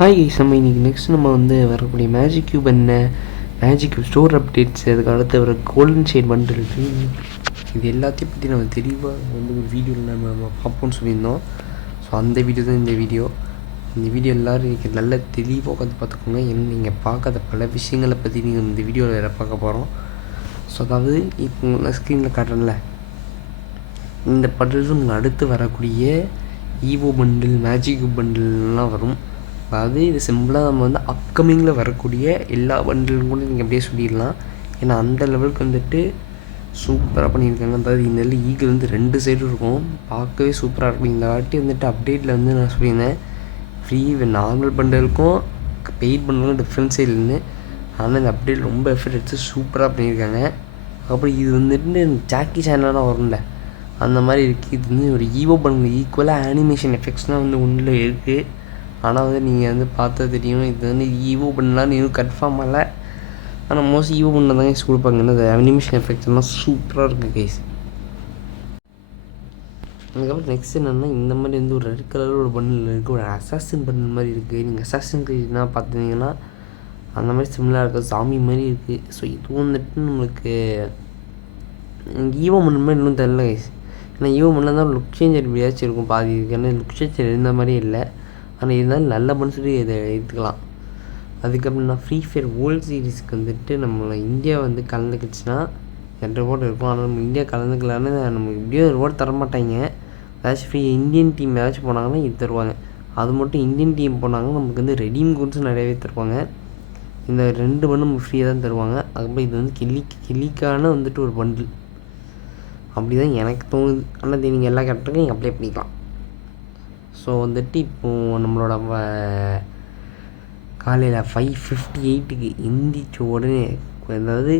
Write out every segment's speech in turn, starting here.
Hi guys, நம்ம இன்றைக்கி next நம்ம வரக்கூடிய மேஜிக் கியூப் என்ன, மேஜிக் கியூப் ஸ்டோர் அப்டேட்ஸ், அதுக்கு அடுத்து வர கோல்டன் ஷேட் பண்டில் இது எல்லாத்தையும் பற்றி நம்ம தெளிவாக ஒரு வீடியோவில் நம்ம பார்ப்போம்னு சொல்லியிருந்தோம். ஸோ அந்த வீடியோ தான் இந்த வீடியோ. இந்த வீடியோ எல்லோரும் இன்றைக்கி நல்ல தெளிவாக உட்காந்து பார்த்துக்கோங்க. ஏன்னா நீங்கள் பார்க்காத பல விஷயங்களை பற்றி நீங்கள் இந்த வீடியோவில் வேறு பார்க்க போகிறோம். ஸோ அதாவது இப்போ நான் ஸ்க்ரீனில் காட்டுறேன்ல, இந்த பண்டில்ஸ் உங்களுக்கு அடுத்து வரக்கூடிய ஈவோ பண்டில், மேஜிக் கியூப் பண்டில்லாம் வரும். அதாவது இது சிம்பிளாக நம்ம அப்கமிங்கில் வரக்கூடிய எல்லா பண்டிலும் கூட நீங்கள் அப்படியே சொல்லிடலாம். ஏன்னா அந்த லெவலுக்கு சூப்பராக பண்ணியிருக்காங்க. அதாவது இந்த ஈகிள் 2 சைடும் இருக்கும், பார்க்கவே சூப்பராக இருக்கும். இந்த வாட்டி அப்டேட்டில் நான் சொல்லியிருந்தேன், ஃப்ரீ நார்மல் பண்டலுக்கும் பெய்ட் பண்டலுக்கும் டிஃப்ரென்ஸே இல்லைன்னு. ஆனால் இந்த அப்டேட் ரொம்ப எஃபர்ட் எடுத்து சூப்பராக பண்ணியிருக்காங்க. அப்புறம் இது ஜாக்கி சேனலாக வரும்ல, அந்த மாதிரி இருக்குது. இது ஒரு ஈவோ பண்டில் ஈக்குவலாக அனிமேஷன் எஃபெக்ட்ஸ்லாம் ஒன்றில் இருக்குது. ஆனால் நீங்கள் பார்த்தா தெரியும், இது ஈவோ பண்ணலான்னு இன்னும் கன்ஃபார்ம் ஆகலை. ஆனால் மோஸ்ட் ஈவோ பண்ண தான் கைஸ் கொடுப்பாங்க. அந்த அனிமேஷன் எஃபெக்ட்ஸ் எல்லாம் சூப்பராக இருக்குது கைஸ். அதுக்கப்புறம் நெக்ஸ்ட் என்னென்னா, இந்த மாதிரி ஒரு ரெட் கலரில் ஒரு பண்டில் இருக்குது, ஒரு அசாசின் பண்டில் மாதிரி இருக்குது. நீங்கள் அசாசின் கிரீட்னா பார்த்துட்டிங்கன்னா அந்த மாதிரி சிம்மிலாக இருக்குது, சாமி மாதிரி இருக்குது. ஸோ இதுவும் நம்மளுக்கு ஈவோ பண்ண மாதிரி இன்னும் தெரியல கைஸ். ஏன்னா ஈவோ பண்ணால் தான் லுக் சேஞ்சர் எப்படியாச்சும் இருக்கும் பாதி இருக்குது. ஏன்னா லுக் சேஞ்சர் இருந்த மாதிரியே இல்லை. ஆனால் இருந்தாலும் நல்ல மனுஷன் இதை எடுத்துக்கலாம். அதுக்கப்புறம் ஃப்ரீ ஃபயர் வேர்ல்டு சீரீஸ்க்கு நம்ம இந்தியா கலந்துக்கிச்சுன்னா 2 ரிவார்டு இருக்கும். ஆனால் நம்ம இந்தியா கலந்துக்கலான்னு நமக்கு எப்படியும் ரிவார்டு தரமாட்டாங்க. ஏதாச்சும் ஃப்ரீ இந்தியன் டீம் ஏதாச்சும் போனாங்கன்னா இது தருவாங்க. அது மட்டும் இந்தியன் டீம் போனாங்கன்னா நமக்கு ரெடீம் கோட்ஸும் நிறையவே தருவாங்க. இந்த 2 பண்டில் நமக்கு ஃப்ரீயாக தான் தருவாங்க. அதுக்கப்புறம் இது கிளிக்கான ஒரு பண்டில் அப்படி தான் எனக்கு தோணுது. ஆனால் நீங்கள் எல்லா கேரக்டருக்கும் நீங்கள் அப்ளை பண்ணிக்கலாம். ஸோ இப்போது நம்மளோட காலையில் 5:58க்கு எந்திரிச்ச உடனே, அதாவது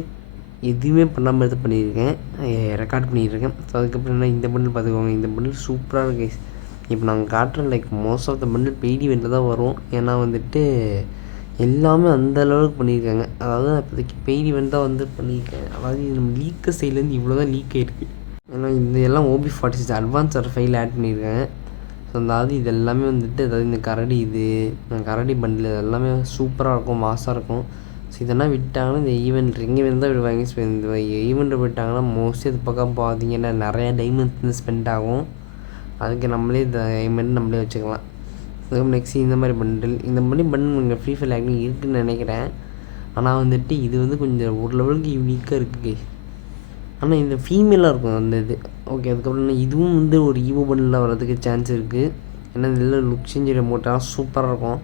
எதுவுமே பண்ணாமல் இது பண்ணியிருக்கேன், ரெக்கார்ட் பண்ணியிருக்கேன். ஸோ அதுக்கப்புறம் இந்த பண்டில் பார்த்துக்கோங்க. இந்த பண்டில் சூப்பராக இருக்கு கைஸ். இப்போ நாங்கள் காட்டுற மோஸ்ட் ஆஃப் த பண்டில் பெய்டி வெண்டில் தான் வரும். ஏன்னா எல்லாமே அந்த அளவுக்கு பண்ணியிருக்காங்க. அதாவது இப்போதைக்கு பெய்டி வெண்ட் தான் பண்ணியிருக்கேன். அதாவது நம்ம லீக்க சைட்லேருந்து இவ்வளோ தான் லீக் ஆகிருக்கு. ஏன்னா இந்த எல்லாம் OB46 அட்வான்ஸ் ஃபைல் ஆட் பண்ணியிருக்காங்க. ஸோ அதாவது இது எல்லாமே அதாவது இந்த கரடி பண்டில் எல்லாமே சூப்பராக இருக்கும், மாசாக இருக்கும். ஸோ இதெல்லாம் விட்டாங்கன்னா இந்த ஈவெண்ட் தான் விடுவாங்க. ஸோ இந்த ஈவெண்ட்டை விட்டாங்கன்னா மோஸ்ட்லி இது பக்கம் பார்த்தீங்கன்னா நிறையா டைமண்ட்ஸ் ஸ்பெண்ட் ஆகும். அதுக்கு நம்மளே டைமண்ட் நம்மளே வச்சுக்கலாம். அதுக்கப்புறம் நெக்ஸ்ட் இந்த மாதிரி பண்டில் கொஞ்சம் ஃப்ரீ ஃபயர் ஆக்டிங் இருக்குதுன்னு நினைக்கிறேன். ஆனால் இது கொஞ்சம் ஒரு லெவலுக்கு யூனிக்காக இருக்குது. ஆனால் இந்த ஃபீமேலாக இருக்கும் அந்த இது. ஓகே, அதுக்கப்புறம் இதுவும் ஒரு ஈவோ பண்டில் வர்றதுக்கு சான்ஸ் இருக்குது. ஏன்னா இதில் லுக் சேஞ்சர் போட்டால் சூப்பராக இருக்கும்.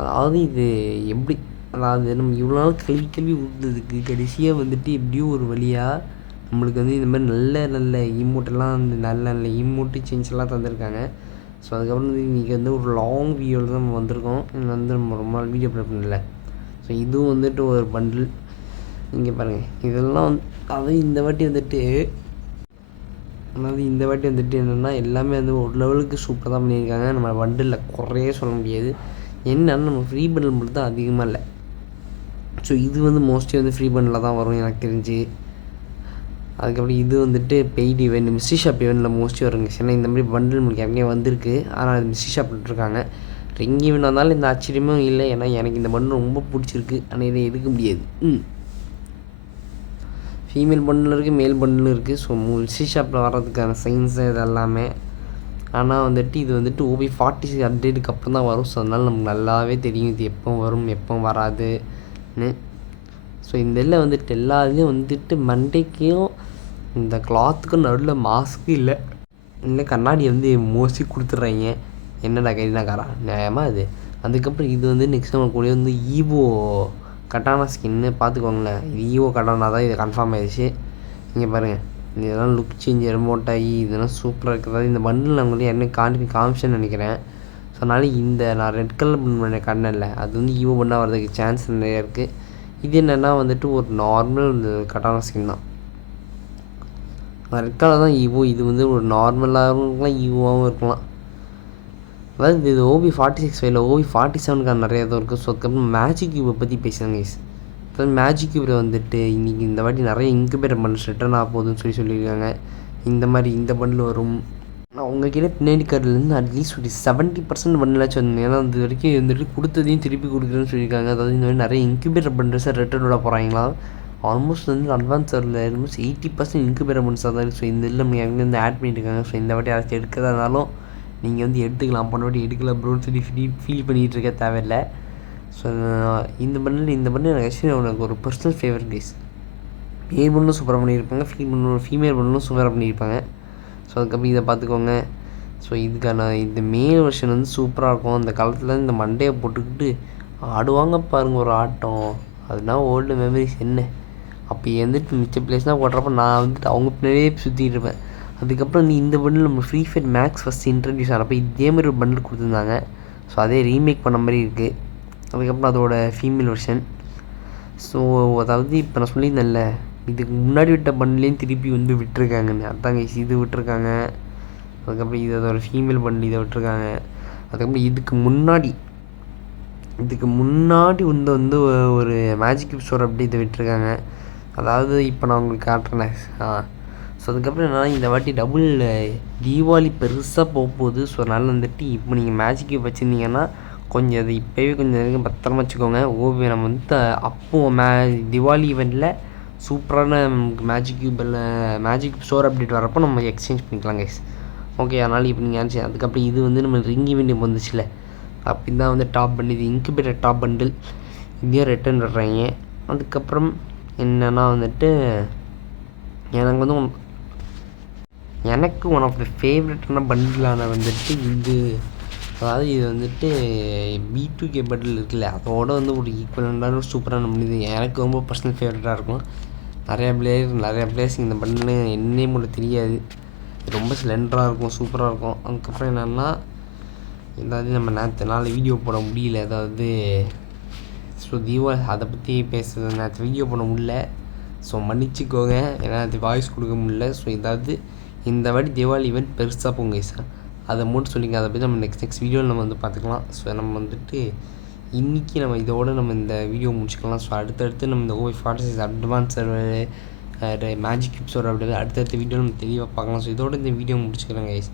அதாவது இது எப்படி, அதாவது நம்ம இவ்வளோ நாள் கேள்வி விடுறதுக்கு கடைசியாக எப்படியும் ஒரு வழியாக நம்மளுக்கு இந்த மாதிரி நல்ல இமோட்டெல்லாம் நல்ல இமோட்டு சேஞ்செல்லாம் தந்திருக்காங்க. ஸோ அதுக்கப்புறம் இன்றைக்கி ஒரு லாங் வீடியோவில் தான் நம்ம வந்திருக்கோம். நம்ம ரொம்ப நாள் வீடியோ அப்லோட் பண்ணல. ஸோ இதுவும் ஒரு பண்டில் இங்கே பாருங்கள். இதெல்லாம் அதாவது இந்த வாட்டி என்னென்னா எல்லாமே ஒரு லெவலுக்கு சூப்பராக தான் பண்ணியிருக்காங்க. நம்ம பண்டிலில் குறையே சொல்ல முடியாது. என்னன்னா நம்ம ஃப்ரீ பண்டில் மட்டும் தான் அதிகமாக இல்லை. ஸோ இது மோஸ்ட்லி ஃப்ரீ பண்டில் தான் வரும் எனக்கு தெரிஞ்சு. அதுக்கப்புறம் இது பெய்டு ஈவெண்ட், மிஸ்ட்ரி ஷாப் ஈவெண்ட்டில் மோஸ்ட்லி வருங்க. ஏன்னா இந்த மாதிரி பண்டில் நம்மளுக்கு எப்படியே வந்திருக்கு. ஆனால் அது மிஸ்ட்ரி ஷாப் விட்டுருக்காங்க. ரிங் ஈவெண்ட் வந்தாலும் இந்த ஆச்சரியமும் இல்லை. ஏன்னா எனக்கு இந்த பண்டில் ரொம்ப பிடிச்சிருக்கு. ஆனால் இதை எடுக்க முடியாது. ஃபீமேல் பண்டில் இருக்குது, மேல் பண்டிலும் இருக்குது. ஸோ மிஸ்ட்ரி ஷாப்பில் வர்றதுக்கான சைன்ஸு இது எல்லாமே. ஆனால் இது OB46 அப்டேட்டுக்கு அப்புறம் தான் வரும். ஸோ அதனால் நமக்கு நல்லாவே தெரியும் இது எப்போ வரும் எப்போ வராதுன்னு. ஸோ இந்த இதில் எல்லா இதுலேயும் மண்டைக்கும் இந்த கிளாத்துக்கும் நடுவில் மாஸ்க்கு இல்லை கண்ணாடி மோஸ்ட்லி கொடுத்துட்றாங்க. என்னடா கைனாக்காரா நியாயமாக அது. அதுக்கப்புறம் இது நெக்ஸ்ட் நம்ம கூட ஈவோ கட்டானா ஸ்கின்னு பார்த்துக்கோங்களேன். இது ஈவோ கட்டானா தான், இது கன்ஃபார்ம் ஆகிடுச்சு. இங்கே பாருங்கள், இதெல்லாம் லுக் சேஞ்ச் ரிமோட் ஆகி இதெல்லாம் சூப்பராக இருக்குது. இந்த பண்டில் நான் என்ன காமிச்சேன்னு நினைக்கிறேன். ஸோ அதனால் நான் ரெட் கலர் பண்ண கண்ணல அது ஈவோ பண்ணால் வரதுக்கு சான்ஸ் நிறையா இருக்குது. இது என்னென்னா ஒரு நார்மல் கட்டானா ஸ்கின் தான். ரெட் கலர் தான் ஈவோ. இது ஒரு நார்மலாகவும் இருக்கலாம், ஈவோவாகவும் இருக்கலாம். அதாவது இது OB46 ஃபைலில் OB47க்கான நிறைய இதுவும் இருக்குது. ஸோ அதுக்கப்புறம் மேஜிக் கியூபை பற்றி பேசுகிறாங்க கைஸ். அதாவது மேஜிக் கியூபில் இன்றைக்கி இந்த வாட்டி நிறைய இன்குபேட்டர் பண்டில்ஸ் ரிட்டர்ன் ஆக போகுதுன்னு சொல்லியிருக்காங்க. இந்த மாதிரி இந்த பண்டில் வரும். நான் உங்ககிட்ட பின்னாடி கார்டுலேருந்து அட்லீஸ்ட் ஒரு 70% பண்ணலாச்சும் வந்தேன். ஏன்னா இது வரைக்கும் வந்துட்டு கொடுத்ததையும் திருப்பி கொடுக்குறேன்னு சொல்லியிருக்காங்க. அதாவது இந்த மாதிரி நிறைய இன்குபேட்டர் பண்டல்ஸை ரிட்டர்ன் விட போகிறாங்களாம். ஆல்மோஸ்ட் வந்து அட்வான்ஸ் சர்வில் ஆல்மோஸ்ட் 80% இன்குபேட்டர் பண்டல்ஸாக தான் இருக்குது. ஸோ இந்த இதில் நம்ம வந்து ஆட் பண்ணியிருக்காங்க. ஸோ இந்த வாட்டி யாராச்சும் எடுக்கிறதாலும் நீங்கள் வந்து எடுத்துக்கலாம். போன வாட்டி எடுக்கல ப்ரோன்னு சொல்லி ஃபீல் பண்ணிகிட்டு இருக்க தேவையில்லை. ஸோ இந்த பண்டில் எனக்கு ஆக்சுவலி எனக்கு ஒரு பர்சனல் ஃபேவரட் கைஸ். மேல் பண்டலும் சூப்பராக பண்ணியிருப்பாங்க, ஃபீமேல் பண்டலும் சூப்பராக பண்ணியிருப்பாங்க. ஸோ அதுக்கப்புறம் இதை பார்த்துக்கோங்க. ஸோ இதுக்கான இந்த மேல் வெர்ஷன் வந்து சூப்பராக இருக்கும். அந்த காலத்தில் இந்த மண்டையை போட்டுக்கிட்டு ஆடுவாங்க பாருங்கள் ஒரு ஆட்டம். அதுனா ஓல்டு மெமரிஸ் என்ன. அப்போ வந்துட்டு மிச்ச பிளேஸ்லாம் போடுறப்ப நான் வந்துட்டு அவங்க பின்னாடியே சுற்றிட்டு இருப்பேன். அதுக்கப்புறம் வந்து இந்த பண்டில் நம்ம Free Fire Max first introduce ஆனப்போ இதே மாதிரி ஒரு பண்டில் கொடுத்துருந்தாங்க. ஸோ அதே ரீமேக் பண்ண மாதிரி இருக்குது. அதுக்கப்புறம் அதோட ஃபீமேல் வெர்ஷன். ஸோ அதாவது இப்போ நான் சொல்லியிருந்தேன்ல, இதுக்கு முன்னாடி விட்ட பண்டிலையும் திருப்பி வந்து விட்டுருக்காங்கன்னு. அதாங்க இது விட்டுருக்காங்க. அதுக்கப்புறம் இது அதோட ஃபீமேல் பண்டில் இதை விட்டுருக்காங்க. அதுக்கப்புறம் இதுக்கு முன்னாடி வந்து ஒரு மேஜிக் கியூப் ஸ்டோர் அப்படி இதை விட்டுருக்காங்க. அதாவது இப்போ நான் உங்களுக்கு காட்டுறேன். ஸோ அதுக்கப்புறம் என்னன்னா இந்த வாட்டி டபுள் தீபாவளி பெருசாக போகுது. ஸோ அதனால் வந்துட்டு இப்போ நீங்கள் மேஜிக் கியூப் வச்சுருந்தீங்கன்னா கொஞ்சம் அது இப்போவே கொஞ்சம் பத்திரமா வச்சுக்கோங்க. ஓவியம் நம்ம வந்து அப்போது தீபாவளி ஈவெண்ட்டில் சூப்பரான மேஜிக் கியூப் ஸ்டோர் அப்டேட் வரப்போ நம்ம எக்ஸ்சேஞ்ச் பண்ணிக்கலாம் கைஸ். ஓகே, அதனால் இப்போ நீங்கள் ஆன்சர். அதுக்கப்புறம் இது வந்து நம்ம ரிங் ஈவெண்ட் வந்துச்சுல, அப்படி தான் வந்து டாப் பண்டில், இது இன்குபேட்டர் டாப் பண்டில் இங்கேயும் ரிட்டர்ன் விடுறாங்க. அதுக்கப்புறம் என்னென்னா வந்துட்டு எனக்கு ஒன் ஆஃப் த ஃபேவரட்டான பண்டிலான வந்துட்டு அதாவது இது வந்துட்டு B2K பண்டில் இருக்குல்ல, அதோட வந்து ஒரு ஈக்குவலண்டான ஒரு சூப்பரான பண்டில் எனக்கு ரொம்ப பர்சனல் ஃபேவரட்டாக இருக்கும். நிறையா பிளேயர்ஸ் இந்த பண்டில் என்னே முறை தெரியாது. ரொம்ப ஸ்லெண்டராக இருக்கும், சூப்பராக இருக்கும். அதுக்கப்புறம் என்னென்னா ஏதாவது நம்ம நாலு வீடியோ போட முடியல, அதாவது ஸோ தீபாவளி அதை பற்றி பேசுகிறது நேற்று வீடியோ போட முடியல. ஸோ மன்னிச்சிக்கோங்க, ஏன்னா அது வாய்ஸ் கொடுக்க முடியல. ஸோ ஏதாவது இந்த வாட்டி தீபாவளி ஈவெண்ட் பெருசாக போங்க சார், அதை மட்டும் சொல்லிங்க. அதை பற்றி நம்ம நெக்ஸ்ட் வீடியோவில் நம்ம வந்து பார்த்துக்கலாம். ஸோ நம்ம வந்துட்டு இன்றைக்கி நம்ம இதோடு நம்ம இந்த வீடியோ முடிச்சுக்கலாம். ஸோ அடுத்தடுத்து நம்ம இந்த OV46 அட்வான்ஸ் சர்வர் மேஜிக் கியூப்ஸோட அப்படி அடுத்தடுத்த வீடியோ நம்ம தெளிவாக பார்க்கலாம். ஸோ இதோட இந்த வீடியோ முடிச்சுக்கிறேன் guys.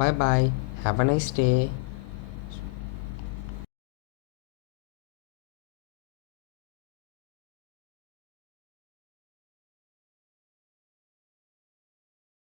Bye bye, have a nice day.